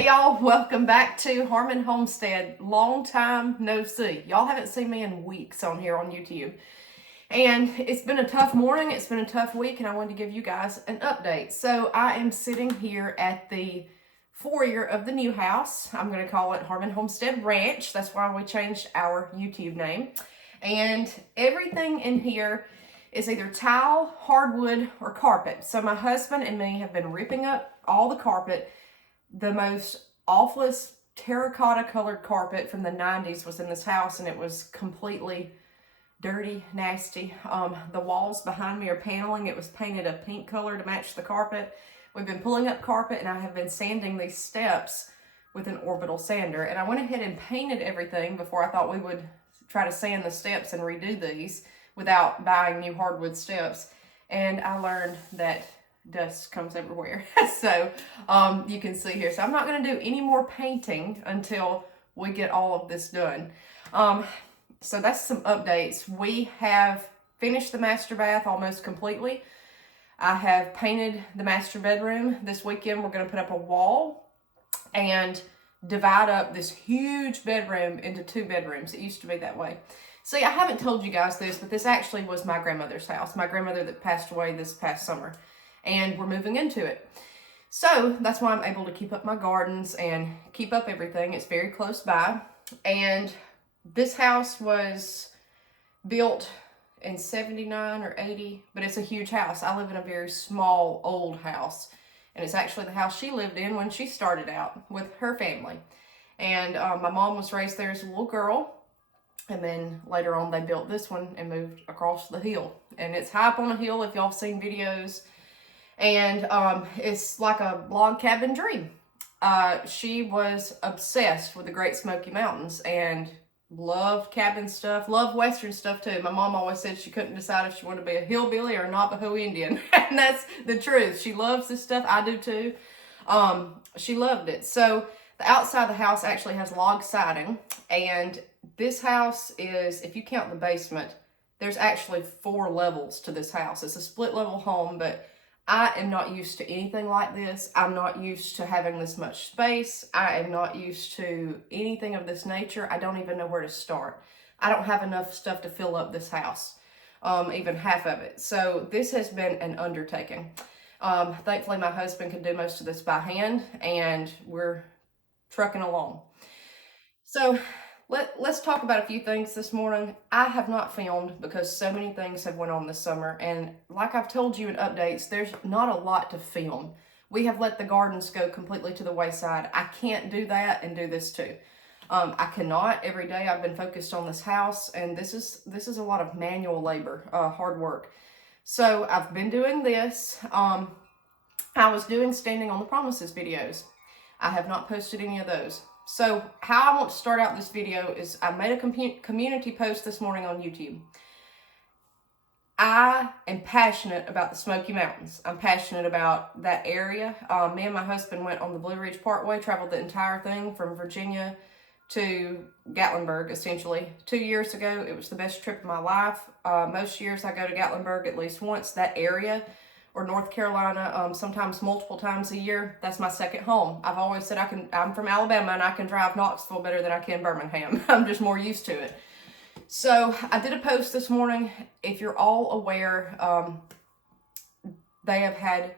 Hey y'all, welcome back to Harmon Homestead. Long time no see. Y'all haven't seen me in weeks on here on YouTube. And it's been a tough morning, it's been a tough week, and I wanted to give you guys an update. So I am sitting here at the foyer of the new house. I'm going to call it Harmon Homestead Ranch. That's why we changed our YouTube name. And everything in here is either tile, hardwood, or carpet. So my husband and me have been ripping up all the carpet. The most awfulest terracotta colored carpet from the 90s was in this house, and it was completely dirty, nasty. The walls behind me are paneling. It was painted a pink color to match the carpet. We've been pulling up carpet, and I have been sanding these steps with an orbital sander. And I went ahead and painted everything before I thought we would try to sand the steps and redo these without buying new hardwood steps. And I learned that dust comes everywhere. So you can see here. So I'm not going to do any more painting until we get all of this done. So that's some updates. We have finished the master bath almost completely. I have painted the master bedroom. This weekend we're going to put up a wall and divide up this huge bedroom into 2 bedrooms. It used to be that way. See, I haven't told you guys this, but this actually was my grandmother's house. My grandmother that passed away this past summer. And we're moving into it. So that's why I'm able to keep up my gardens and keep up everything. It's very close by. And this house was built in 79 or 80, but it's a huge house. I live in a very small, old house. And it's actually the house she lived in when she started out with her family. And my mom was raised there as a little girl. And then later on, they built this one and moved across the hill. And it's high up on a hill if y'all have seen videos. And it's like a log cabin dream. She was obsessed with the Great Smoky Mountains and loved cabin stuff, loved Western stuff too. My mom always said she couldn't decide if she wanted to be a hillbilly or a Navajo Indian. And that's the truth. She loves this stuff. I do too. She loved it. So the outside of the house actually has log siding. And this house is, if you count the basement, there's actually 4 levels to this house. It's a split level home, but I am not used to anything like this. I'm not used to having this much space. I am not used to anything of this nature. I don't even know where to start. I don't have enough stuff to fill up this house, even half of it. So this has been an undertaking. Thankfully, my husband can do most of this by hand, and we're trucking along. So let's talk about a few things this morning. I have not filmed because so many things have went on this summer, and like I've told you in updates, there's not a lot to film. We have let the gardens go completely to the wayside. I can't do that and do this too. I cannot. Every day I've been focused on this house, and this is a lot of manual labor, hard work. So I've been doing this. I was doing Standing on the Promises videos. I have not posted any of those. So how I want to start out this video is I made a community post this morning on YouTube. I am passionate about the Smoky Mountains. I'm passionate about that area. Me and my husband went on the Blue Ridge Parkway, traveled the entire thing from Virginia to Gatlinburg, essentially. 2 years ago, it was the best trip of my life. Most years I go to Gatlinburg at least once. That area, or North Carolina, sometimes multiple times a year. That's my second home. I've always said I'm from Alabama and I can drive Knoxville better than I can Birmingham. I'm just more used to it. So I did a post this morning. If you're all aware, they have had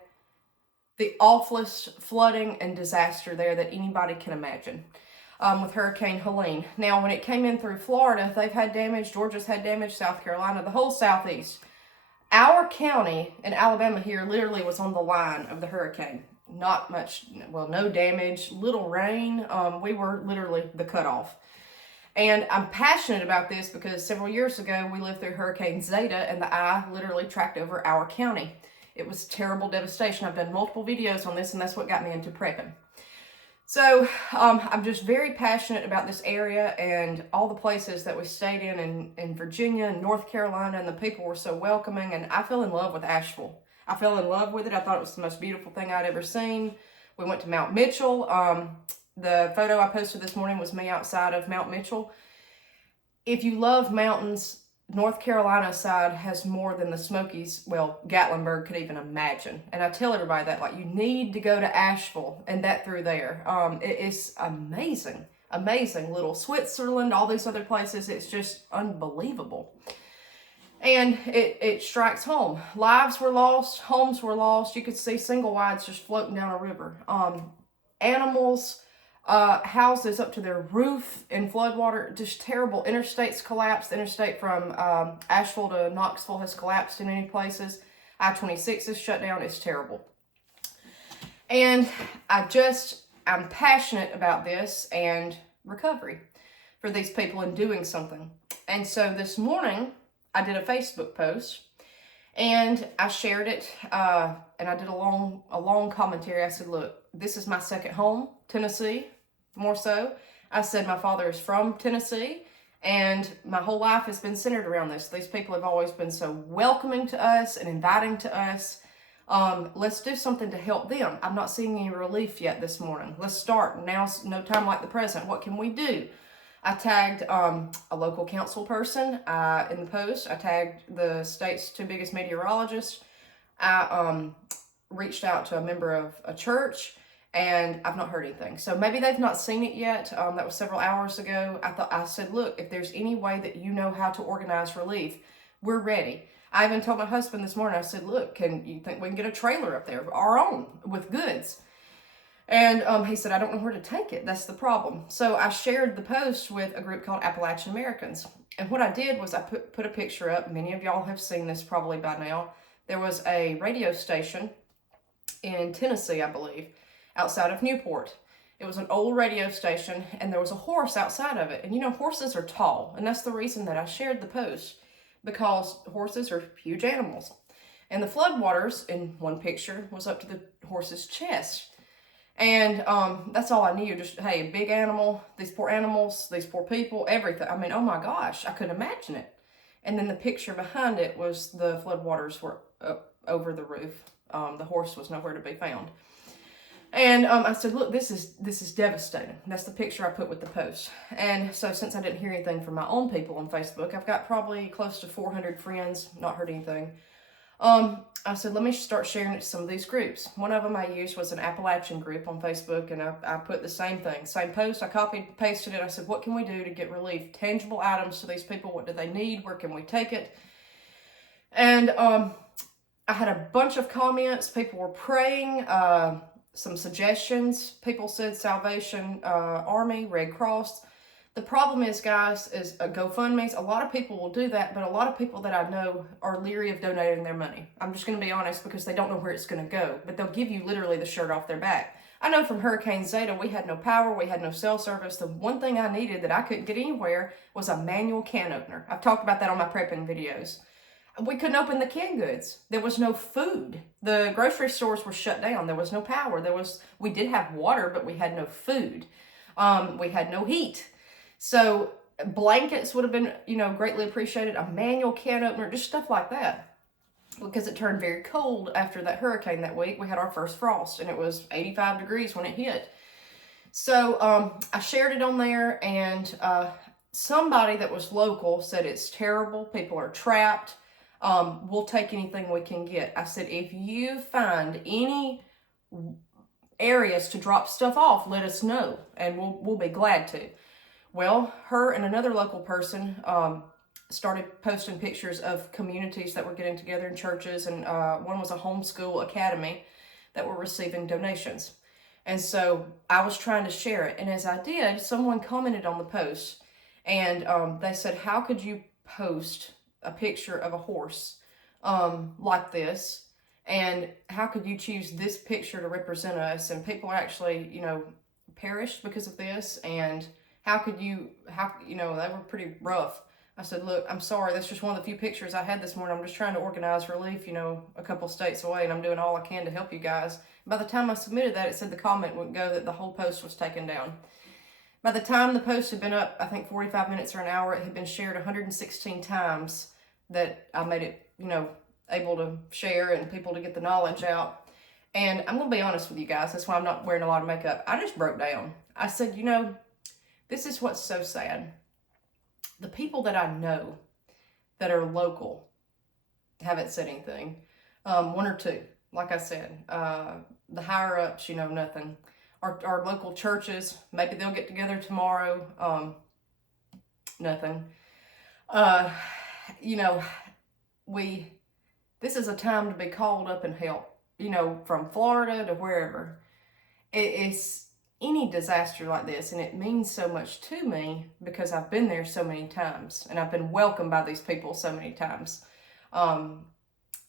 the awfulest flooding and disaster there that anybody can imagine with Hurricane Helene. Now, when it came in through Florida, they've had damage. Georgia's had damage, South Carolina, the whole Southeast. Our county in Alabama here literally was on the line of the hurricane. Not much, well, no damage, little rain. We were literally the cutoff. And I'm passionate about this because several years ago we lived through Hurricane Zeta, and the eye literally tracked over our county. It was terrible devastation. I've done multiple videos on this, and that's what got me into prepping. So I'm just very passionate about this area and all the places that we stayed in Virginia and North Carolina, and the people were so welcoming, and I fell in love with Asheville. I fell in love with it. I thought it was the most beautiful thing I'd ever seen. We went to Mount Mitchell. The photo I posted this morning was me outside of Mount Mitchell. If you love mountains, North Carolina side has more than the Smokies, well, Gatlinburg could even imagine. And I tell everybody that, like, you need to go to Asheville and that through there. It is amazing, amazing. Little Switzerland, all these other places. It's just unbelievable. And it strikes home. Lives were lost, homes were lost. You could see single wides just floating down a river. Animals, houses up to their roof in floodwater, just terrible. Interstates collapsed. Interstate from Asheville to Knoxville has collapsed in many places. I-26 is shut down. It's terrible. And I'm passionate about this and recovery for these people and doing something. And so this morning, I did a Facebook post and I shared it, and I did a long commentary. I said, look, this is my second home, Tennessee, more so. I said my father is from Tennessee, and my whole life has been centered around this. These people have always been so welcoming to us and inviting to us. Let's do something to help them. I'm not seeing any relief yet this morning. Let's start. Now's no time like the present. What can we do? I tagged a local council person in the post. I tagged the state's two biggest meteorologists. I reached out to a member of a church, and I've not heard anything. So maybe they've not seen it yet. That was several hours ago. I said, look, if there's any way that you know how to organize relief, we're ready. I even told my husband this morning, I said, look, can you think we can get a trailer up there, our own, with goods? And he said, I don't know where to take it. That's the problem. So I shared the post with a group called Appalachian Americans. And what I did was I put a picture up. Many of y'all have seen this probably by now. There was a radio station in Tennessee, I believe, outside of Newport. It was an old radio station, and there was a horse outside of it. And you know, horses are tall. And that's the reason that I shared the post, because horses are huge animals. And the floodwaters in one picture was up to the horse's chest. And that's all I knew. Just, hey, a big animal, these poor animals, these poor people, everything. I mean, oh my gosh, I couldn't imagine it. And then the picture behind it was the floodwaters were up over the roof. The horse was nowhere to be found. And I said, look, this is devastating. That's the picture I put with the post. And so since I didn't hear anything from my own people on Facebook, I've got probably close to 400 friends, not heard anything. I said, let me start sharing it to some of these groups. One of them I used was an Appalachian group on Facebook, and I put the same thing. Same post, I copied, pasted it. I said, what can we do to get relief? Tangible items to these people. What do they need? Where can we take it? And I had a bunch of comments. People were praying, some suggestions. People said Salvation Army, Red Cross. The problem is, guys, is GoFundMe's. A lot of people will do that, but a lot of people that I know are leery of donating their money. I'm just going to be honest, because they don't know where it's going to go, but they'll give you literally the shirt off their back. I know from Hurricane Zeta, we had no power, we had no cell service. The one thing I needed that I couldn't get anywhere was a manual can opener. I've talked about that on my prepping videos. We couldn't open the canned goods. There was no food. The grocery stores were shut down. There was no power. We did have water, but we had no food. We had no heat. So blankets would have been, greatly appreciated. A manual can opener, just stuff like that. Because it turned very cold after that hurricane that week. We had our first frost, and it was 85 degrees when it hit. So I shared it on there, and somebody that was local said it's terrible. People are trapped. We'll take anything we can get. I said, if you find any areas to drop stuff off, let us know, and we'll be glad to. Well, her and another local person started posting pictures of communities that were getting together in churches, and one was a homeschool academy that were receiving donations. And so I was trying to share it, and as I did, someone commented on the post, and they said, how could you post a picture of a horse like this, and how could you choose this picture to represent us? And people actually, perished because of this, and how they were pretty rough. I said, look, I'm sorry, that's just one of the few pictures I had this morning. I'm just trying to organize relief, a couple states away, and I'm doing all I can to help you guys. By the time I submitted that, it said the comment would go that the whole post was taken down. By the time the post had been up, I think 45 minutes or an hour, it had been shared 116 times that I made it, able to share and people to get the knowledge out. And I'm going to be honest with you guys. That's why I'm not wearing a lot of makeup. I just broke down. I said, this is what's so sad. The people that I know that are local haven't said anything. One or two, like I said. The higher ups, nothing. Our local churches, maybe they'll get together tomorrow. Nothing. This is a time to be called up and help, from Florida to wherever. It's any disaster like this, and it means so much to me because I've been there so many times, and I've been welcomed by these people so many times. I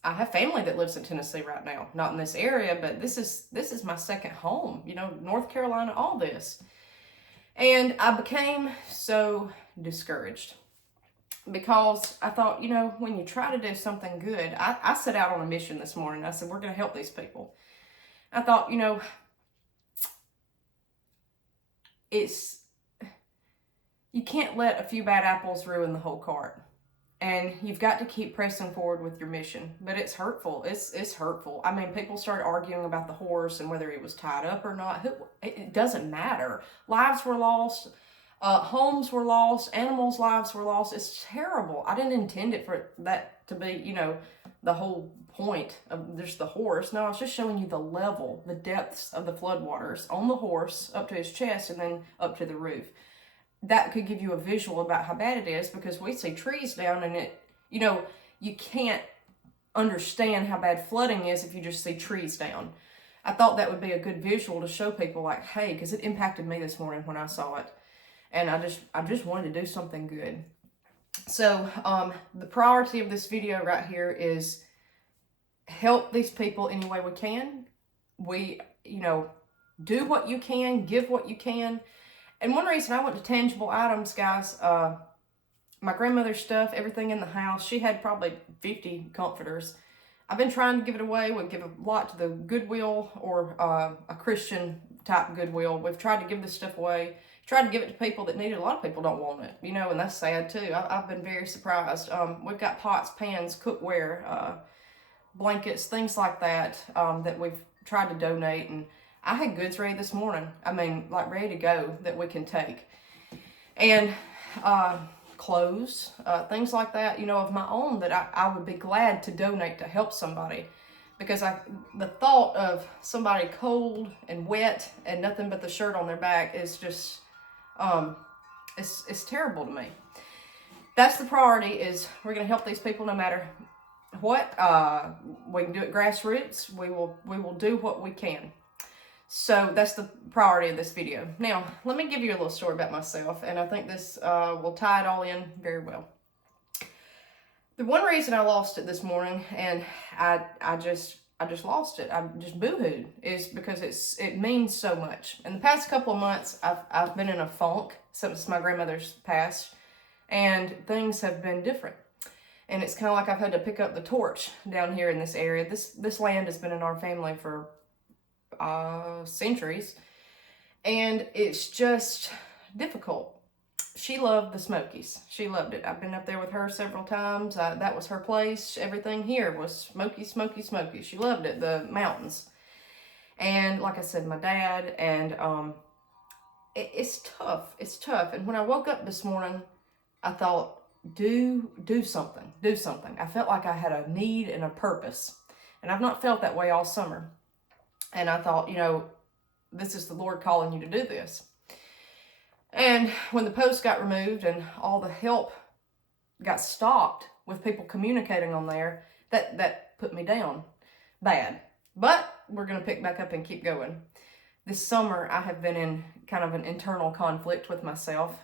have family that lives in Tennessee right now, not in this area, but this is my second home, North Carolina, all this. And I became so discouraged because I thought, when you try to do something good, I set out on a mission this morning. I said, we're going to help these people. I thought, you can't let a few bad apples ruin the whole cart. And you've got to keep pressing forward with your mission. But it's hurtful. It's hurtful. I mean, people started arguing about the horse and whether he was tied up or not. It doesn't matter. Lives were lost. Homes were lost. Animals' lives were lost. It's terrible. I didn't intend it for that to be, the whole point of just the horse. No, I was just showing you the level, the depths of the floodwaters on the horse up to his chest and then up to the roof. That could give you a visual about how bad it is, because we see trees down and you can't understand how bad flooding is if you just see trees down. I thought that would be a good visual to show people, like, hey, because it impacted me this morning when I saw it. And I just wanted to do something good. So the priority of this video right here is help these people any way we can. We, do what you can, give what you can. And one reason I went to tangible items, guys, my grandmother's stuff, everything in the house, she had probably 50 comforters. I've been trying to give it away. We give a lot to the Goodwill or a Christian type Goodwill. We've tried to give this stuff away. Tried to give it to people that need it. A lot of people don't want it, and that's sad too. I've been very surprised. We've got pots, pans, cookware, blankets, things like that, that we've tried to donate. And I had goods ready this morning. I mean, like ready to go that we can take. And clothes, things like that, of my own that I would be glad to donate to help somebody. Because the thought of somebody cold and wet and nothing but the shirt on their back is just, it's terrible to me. That's the priority, is we're going to help these people no matter what. We can do it grassroots. We will do what we can. So that's the priority of this video. Now, let me give you a little story about myself, and I think this will tie it all in very well. The one reason I lost it this morning, and I just lost it, I just boo-hooed, is because it means so much. In the past couple of months, I've been in a funk since my grandmother's passed, and things have been different. And it's kind of like I've had to pick up the torch down here in this area. This land has been in our family for centuries, and it's just difficult. She loved the Smokies. She loved it. I've been up there with her several times. That was her place. Everything here was Smoky, Smoky, Smoky. She loved it, the mountains. And like I said, my dad, and it's tough. It's tough. And when I woke up this morning, I thought, do something. Do something. I felt like I had a need and a purpose. And I've not felt that way all summer. And I thought, this is the Lord calling you to do this. And when the post got removed and all the help got stopped with people communicating on there, that put me down bad. But we're going to pick back up and keep going. This summer, I have been in kind of an internal conflict with myself.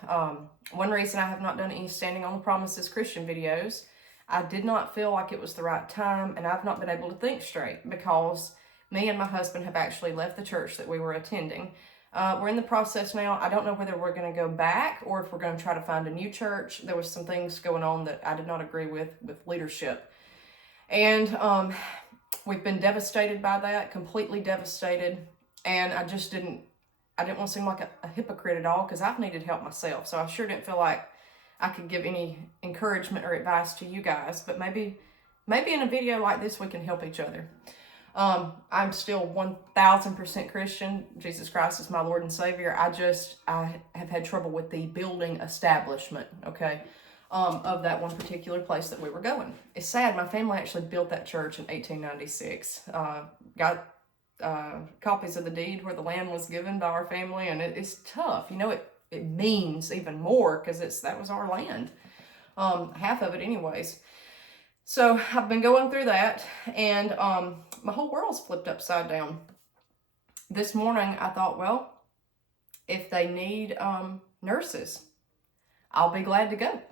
One reason I have not done any Standing on the Promises Christian videos, I did not feel like it was the right time, and I've not been able to think straight because me and my husband have actually left the church that we were attending. We're in the process now. I don't know whether we're going to go back or if we're going to try to find a new church. There was some things going on that I did not agree with leadership. And we've been devastated by that, completely devastated. And I didn't want to seem like a hypocrite at all, because I've needed help myself. So I sure didn't feel like I could give any encouragement or advice to you guys. But maybe in a video like this, we can help each other. I'm still 1000% Christian. Jesus Christ is my Lord and Savior. I have had trouble with the building establishment, okay? of that one particular place that we were going. It's sad, my family actually built that church in 1896. Got copies of the deed where the land was given by our family, and it's tough. You know, it means even more because that was our land. Half of it anyways. So I've been going through that, and my whole world's flipped upside down. This morning I thought, well, if they need nurses, I'll be glad to go.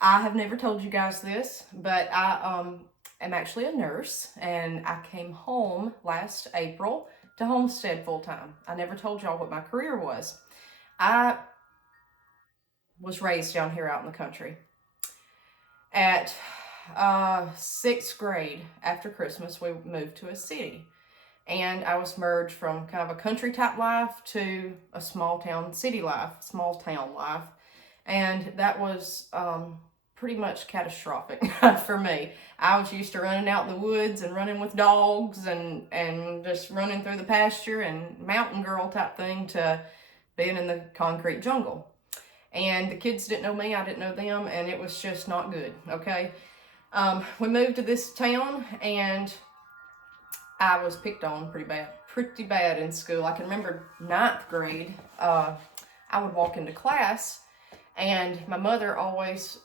I have never told you guys this, but I am actually a nurse, and I came home last April to Homestead full-time. I never told y'all what my career was. I was raised down here out in the country. At 6th grade, after Christmas, we moved to a city. And I was merged from kind of a country type life to a small town city life, small town life. And that was pretty much catastrophic for me. I was used to running out in the woods and running with dogs and just running through the pasture and mountain girl type thing to being in the concrete jungle. And the kids didn't know me, I didn't know them, and it was just not good, okay? We moved to this town, and I was picked on pretty bad in school. I can remember 9th grade, I would walk into class, and my mother always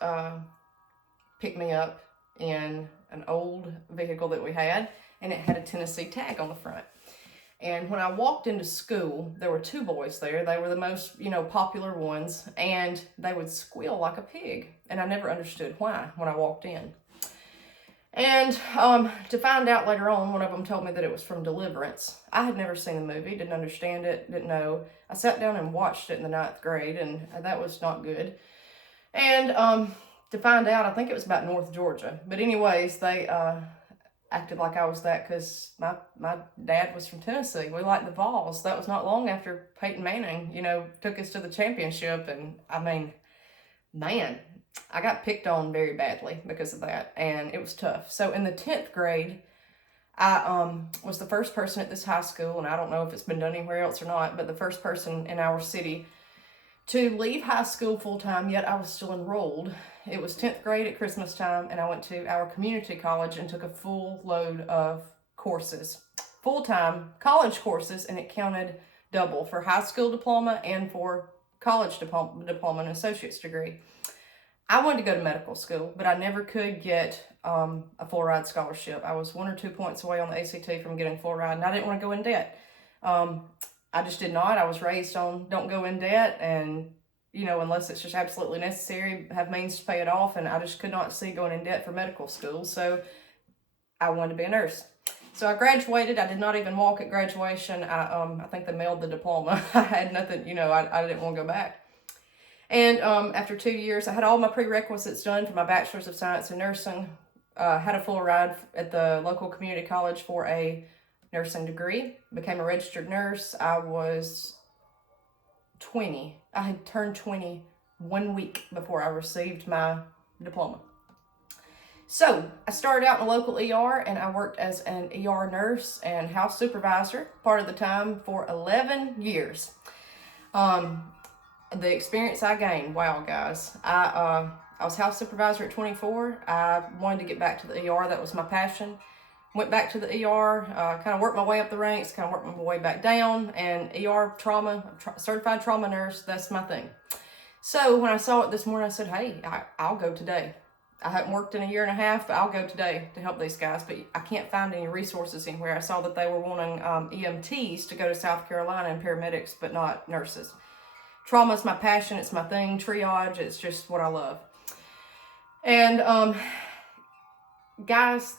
picked me up in an old vehicle that we had, and it had a Tennessee tag on the front. And when I walked into school, there were 2 boys there. They were the most, popular ones, and they would squeal like a pig. And I never understood why when I walked in. And to find out later on, one of them told me that it was from Deliverance. I had never seen the movie, didn't understand it, didn't know. I sat down and watched it in the 9th grade, and that was not good. And to find out, I think it was about North Georgia. But anyways, they acted like I was that because my dad was from Tennessee. We liked the Vols. That was not long after Peyton Manning, took us to the championship. And I mean, man, I got picked on very badly because of that, and it was tough. So in the 10th grade, I was the first person at this high school, and I don't know if it's been done anywhere else or not, but the first person in our city to leave high school full-time, yet I was still enrolled. It was 10th grade at Christmas time, and I went to our community college and took a full load of courses, full-time college courses, and it counted double for high school diploma and for college diploma and associate's degree. I wanted to go to medical school, but I never could get a full ride scholarship. I was 1 or 2 points away on the ACT from getting full ride, and I didn't want to go in debt. I just did not. I was raised on don't go in debt, and unless it's just absolutely necessary, have means to pay it off, and I just could not see going in debt for medical school, so I wanted to be a nurse. So I graduated. I did not even walk at graduation. I think they mailed the diploma. I had nothing, I didn't want to go back. And after 2 years, I had all my prerequisites done for my Bachelor's of Science in Nursing, had a full ride at the local community college for a nursing degree, became a registered nurse. I was 20. I had turned 20 1 week before I received my diploma. So I started out in a local ER, and I worked as an ER nurse and house supervisor part of the time for 11 years. The experience I gained, wow, guys. I was house supervisor at 24. I wanted to get back to the ER. That was my passion. Went back to the ER, kind of worked my way up the ranks, kind of worked my way back down, and ER trauma, certified trauma nurse, that's my thing. So when I saw it this morning, I said, hey, I'll go today. I haven't worked in a year and a half, but I'll go today to help these guys. But I can't find any resources anywhere. I saw that they were wanting EMTs to go to South Carolina and paramedics, but not nurses. Trauma is my passion. It's my thing. Triage, it's just what I love. And guys,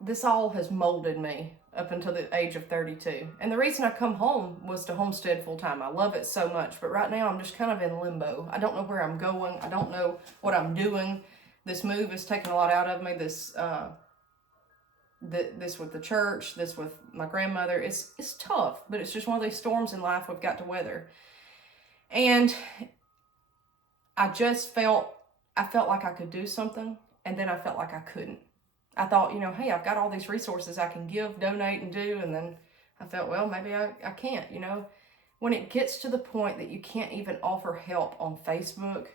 this all has molded me up until the age of 32. And the reason I come home was to Homestead full time. I love it so much, but right now I'm just kind of in limbo. I don't know where I'm going. I don't know what I'm doing. This move has taken a lot out of me. This with the church, this with my grandmother. It's tough, but it's just one of these storms in life we've got to weather. And I felt like I could do something, and then I felt like I couldn't. I thought, hey, I've got all these resources I can give, donate, and do, and then I felt, well, maybe I can't, When it gets to the point that you can't even offer help on Facebook,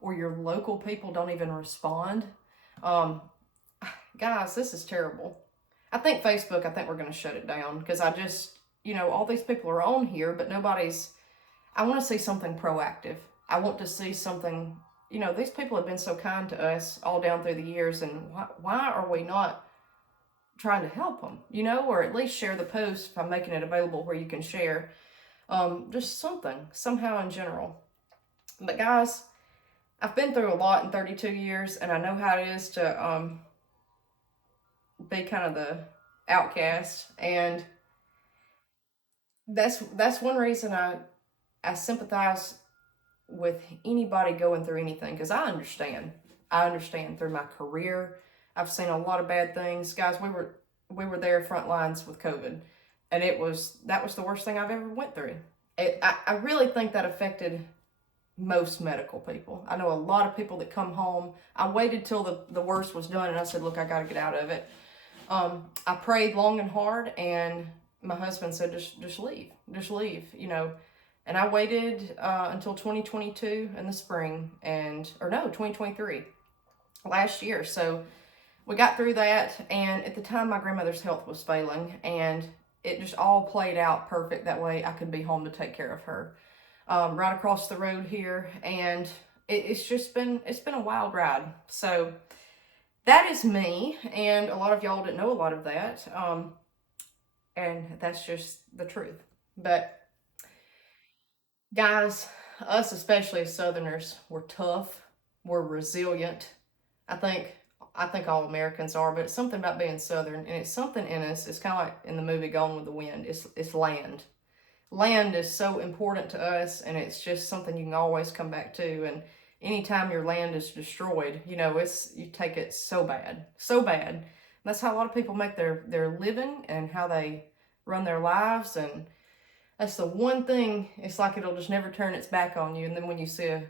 or your local people don't even respond. Guys, this is terrible. I think Facebook, I think we're going to shut it down because I just, all these people are on here, but nobody's, I want to see something proactive. I want to see something, these people have been so kind to us all down through the years, and why are we not trying to help them, or at least share the post if I'm making it available where you can share, just something, somehow in general. But guys, I've been through a lot in 32 years, and I know how it is to be kind of the outcast, and that's one reason I sympathize with anybody going through anything, because I understand through my career. I've seen a lot of bad things, guys. We were there front lines with COVID, and that was the worst thing I've ever went through. I really think that affected most medical people. I know a lot of people that come home. I waited till the worst was done, and I said, look, I got to get out of it. I prayed long and hard, and my husband said, just leave, and I waited until 2022 in the spring, 2023, last year. So we got through that, and at the time my grandmother's health was failing, and it just all played out perfect. That way I could be home to take care of her, right across the road here, and it's been a wild ride. So that is me, and a lot of y'all didn't know a lot of that, and that's just the truth. But guys, us especially as Southerners, we're tough, we're resilient. I think all Americans are, but it's something about being Southern, and it's something in us. It's kind of like in the movie Gone with the Wind. It's land. Land is so important to us, and it's just something you can always come back to. And anytime your land is destroyed, you take it so bad, so bad. And that's how a lot of people make their living and how they run their lives. And that's the one thing, it's like it'll just never turn its back on you. And then when you see a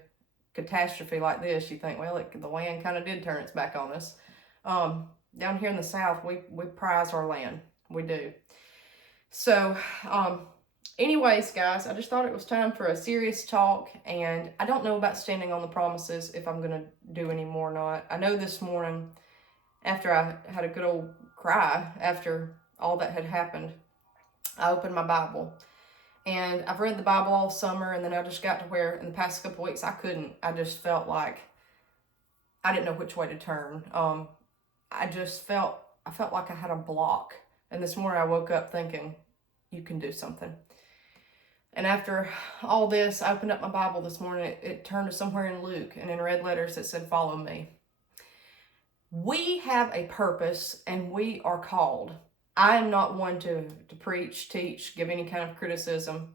catastrophe like this, you think, well, the land kind of did turn its back on us. Down here in the South, we prize our land. We do. So, anyways, guys, I just thought it was time for a serious talk, and I don't know about standing on the promises, if I'm going to do any more or not. I know this morning, after I had a good old cry, after all that had happened, I opened my Bible. And I've read the Bible all summer, and then I just got to where in the past couple of weeks I couldn't. I just felt like I didn't know which way to turn. I felt like I had a block. And this morning I woke up thinking, you can do something. And after all this, I opened up my Bible this morning. It turned to somewhere in Luke, and in red letters it said, follow me. We have a purpose, and we are called. I am not one to preach, teach, give any kind of criticism,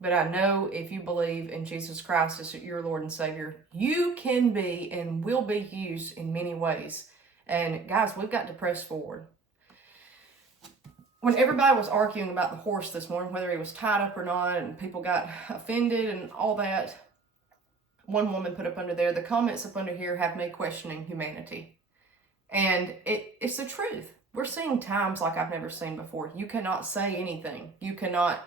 but I know if you believe in Jesus Christ as your Lord and Savior, you can be and will be used in many ways. And guys, we've got to press forward. When everybody was arguing about the horse this morning, whether he was tied up or not, and people got offended and all that, one woman put up under there, the comments up under here have me questioning humanity. And it's the truth. We're seeing times like I've never seen before. You cannot say anything. You cannot,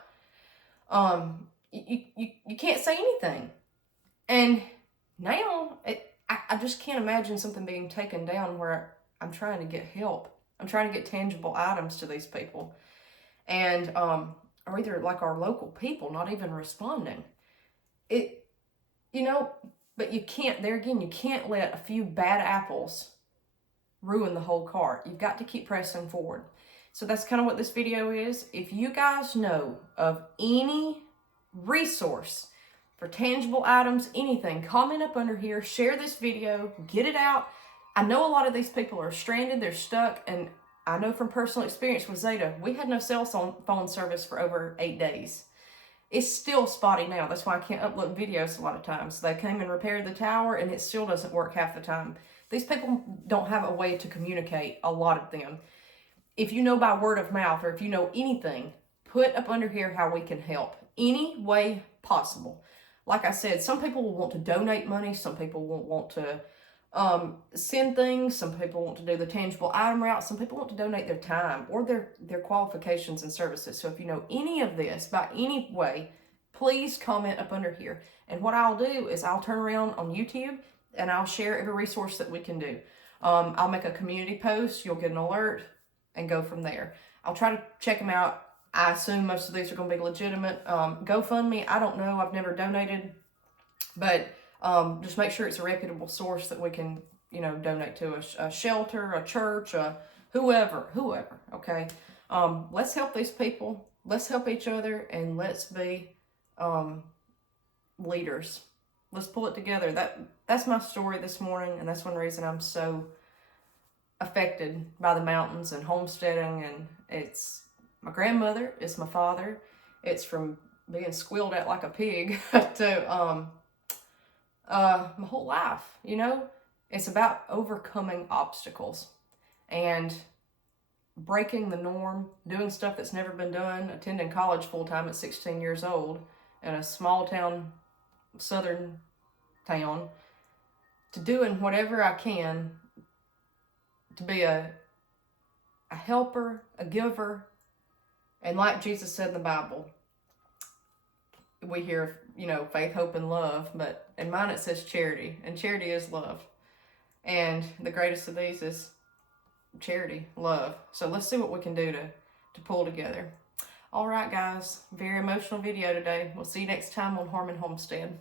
you can't say anything. And now, I just can't imagine something being taken down where I'm trying to get help. I'm trying to get tangible items to these people. And, or either like our local people not even responding. But you can't, there again, you can't let a few bad apples ruin the whole cart. You've got to keep pressing forward. So that's kind of what this video is. If you guys know of any resource for tangible items, anything, comment up under here, share this video, get it out. I know a lot of these people are stranded, they're stuck, and I know from personal experience with Zeta, we had no cell phone service for over 8 days. It's still spotty now. That's why I can't upload videos a lot of times. They came and repaired the tower, and it still doesn't work half the time. These people don't have a way to communicate, a lot of them. If you know by word of mouth, or if you know anything, put up under here how we can help. Any way possible. Like I said, some people will want to donate money. Some people will want to send things. Some people want to do the tangible item route. Some people want to donate their time or their qualifications and services. So if you know any of this by any way, please comment up under here. And what I'll do is I'll turn around on YouTube and I'll share every resource that we can do. I'll make a community post, you'll get an alert, and go from there. I'll try to check them out. I assume most of these are going to be legitimate. GoFundMe, I don't know, I've never donated, but just make sure it's a reputable source that we can, you know, donate to a shelter, a church, whoever, okay? Let's help these people, let's help each other, and let's be leaders. Let's pull it together. That's my story this morning, and that's one reason I'm so affected by the mountains and homesteading. And it's my grandmother, it's my father, it's from being squealed at like a pig to my whole life, you know? It's about overcoming obstacles and breaking the norm, doing stuff that's never been done, attending college full-time at 16 years old in a small town, southern town, to doing whatever I can to be a helper, a giver. And like Jesus said in the Bible, we hear, you know, faith, hope, and love, but in mine it says charity, and charity is love. And the greatest of these is charity, love. So let's see what we can do to pull together. All right, guys, very emotional video today. We'll see you next time on Harmon Homestead.